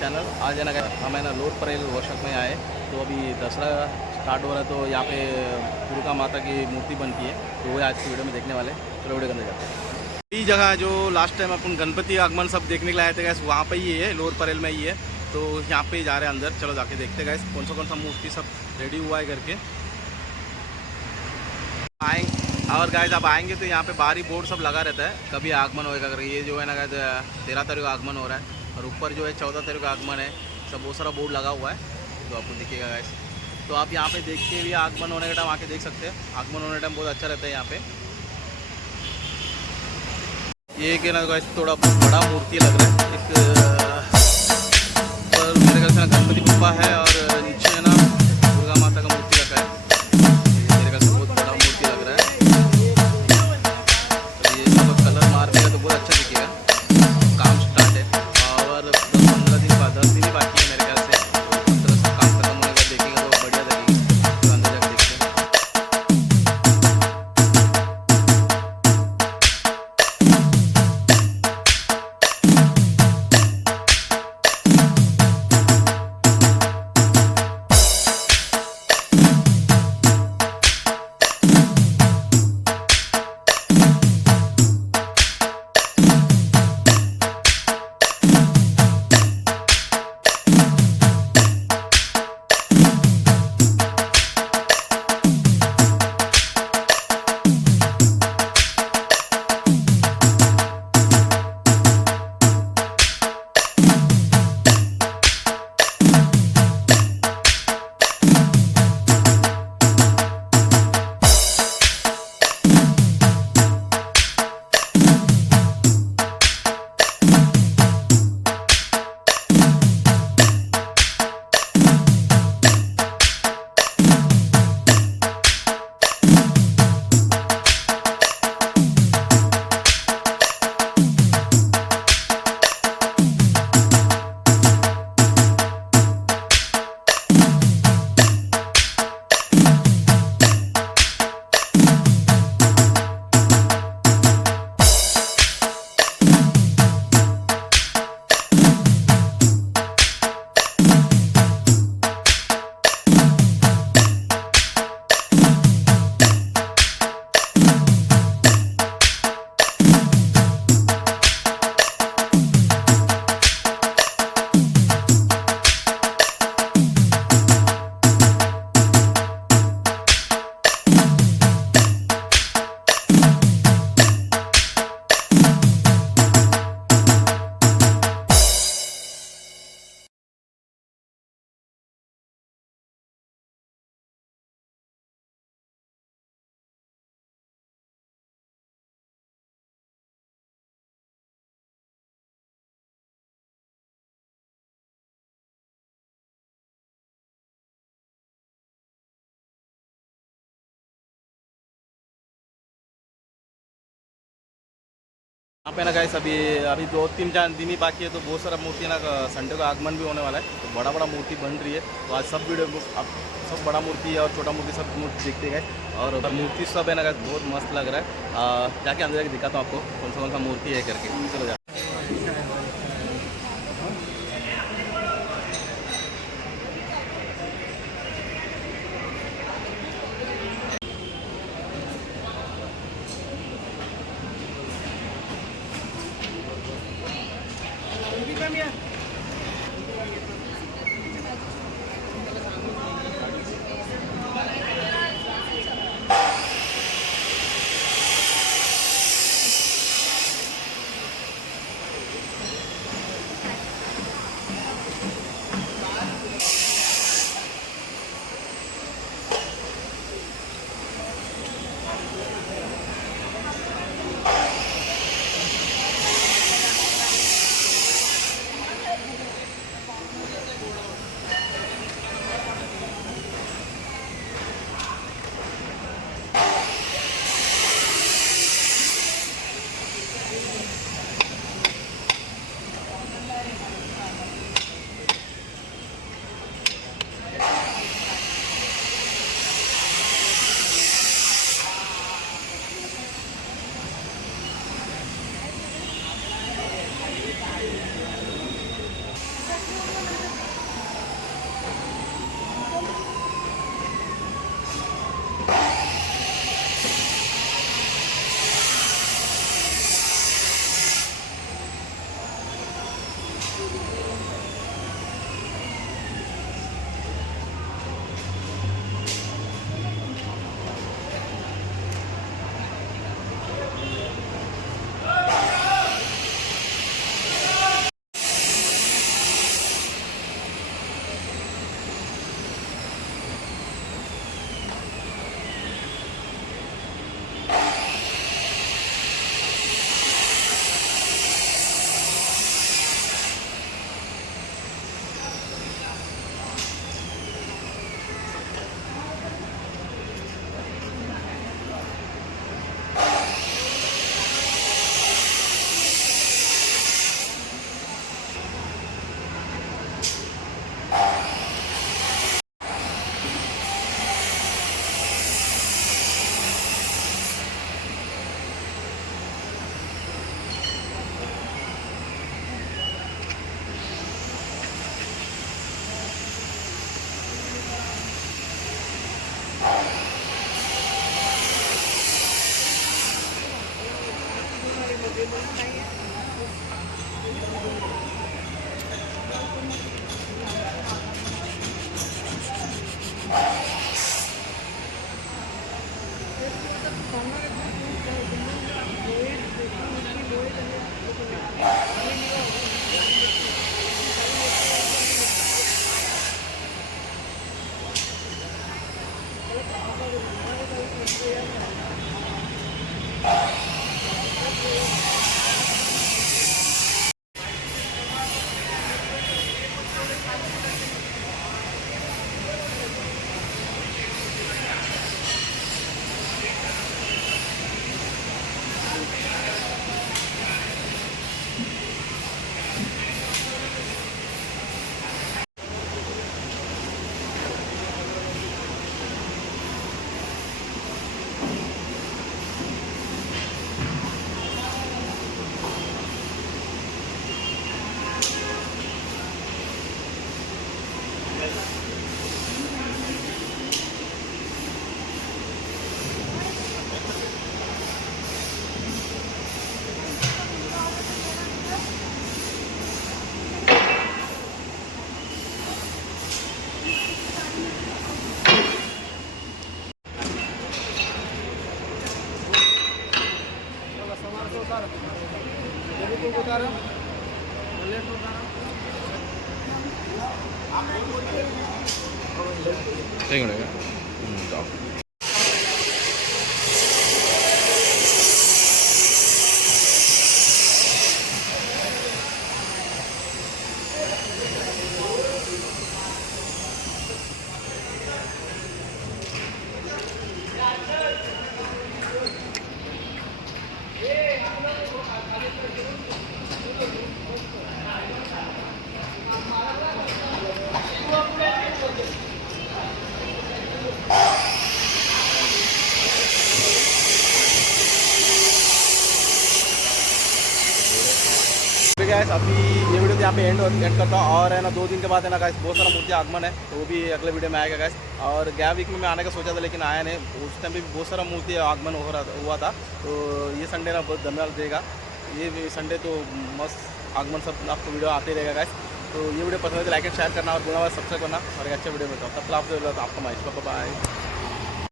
Channel. आज है ना हम है ना लोड परेल वर्कशॉप में आए, तो अभी दसरा स्टार्ट हो रहा है, तो यहाँ पे दुर्गा माता की मूर्ति बनती है, तो वो आज की वीडियो में देखने वाले। चलो वीडियो करने जाते हैं। ये जगह जो लास्ट टाइम अपन गणपति आगमन सब देखने के लिए आए थे गैस, वहाँ पर ही है, लोड परेल में ही है। तो यहाँ पे ही जा रहे हैं अंदर, चलो जाके देखते गैस कौन सा मूर्ति सब रेडी हुआ है करके आएंगे। और गाइस आप आएंगे तो यहाँ पे बाहरी बोर्ड सब लगा रहता है, कभी आगमन होएगा करके। ये जो है ना गाइस 13 तारीख का आगमन हो रहा है, और ऊपर जो है 14 तारीख का आगमन है, सब बहुत सारा बोर्ड लगा हुआ है, तो आपको दिखेगा गाइस। तो आप यहाँ पे देख के भी आगमन होने का टाइम आके देख सकते हैं। आगमन होने का टाइम बहुत अच्छा रहता है यहाँ पे। ये कि ना गाइस थोड़ा बड़ा मूर्ति लग रहा है, एक पर मेरे ख्याल से गणपति बप्पा है, और नीचे है ना दुर्गा माता का मूर्ति रखा है। मेरे ख्याल से बहुत बड़ा मूर्ति लग रहा है। ये सब कलर मार देगा तो बहुत अच्छा दिखेगा। काम स्टार्ट है और 10-15 दिन बाद 10 दिन ही बाकी है मेरे ख्याल से, तो काम खत्म होने का देखेंगे तो बढ़िया लगेगी। तो अंदर जाकर देखते हैं। यहाँ पे ना गाइस अभी 2-3 दिन ही बाकी है, तो बहुत सारा मूर्ति ना संडे का आगमन भी होने वाला है, तो बड़ा मूर्ति बन रही है। तो आज सब वीडियो अब सब बड़ा मूर्ति है और छोटा मूर्ति सब मूर्ति देखते गए, और मूर्ति सब है ना गाइस बहुत मस्त लग रहा है। जाके अंदर जाके दिखाता हूँ आपको कौन सा मूर्ति है करके। चलो जा। गाइस अभी ये वीडियो तो यहाँ पे एंड करता हूँ और है ना 2 दिन के बाद है ना गाइस बहुत सारा मूर्ति आगमन है तो वो भी अगले वीडियो में आएगा गाइस। और गया वीक में मैं आने का सोचा था लेकिन आया नहीं, उस टाइम पे भी बहुत सारा मूर्ति आगमन हुआ था। तो ये संडे ना बहुत धन्यवाद देगा, ये संडे तो मस्त आगमन सब आपको वीडियो आते रहेगा गाइस। तो ये वीडियो पसंद है तो लाइक एंड शेयर करना और बुरा सब्सक्राइब करना और एक अच्छे वीडियो में तब तक आपको माइक बाय।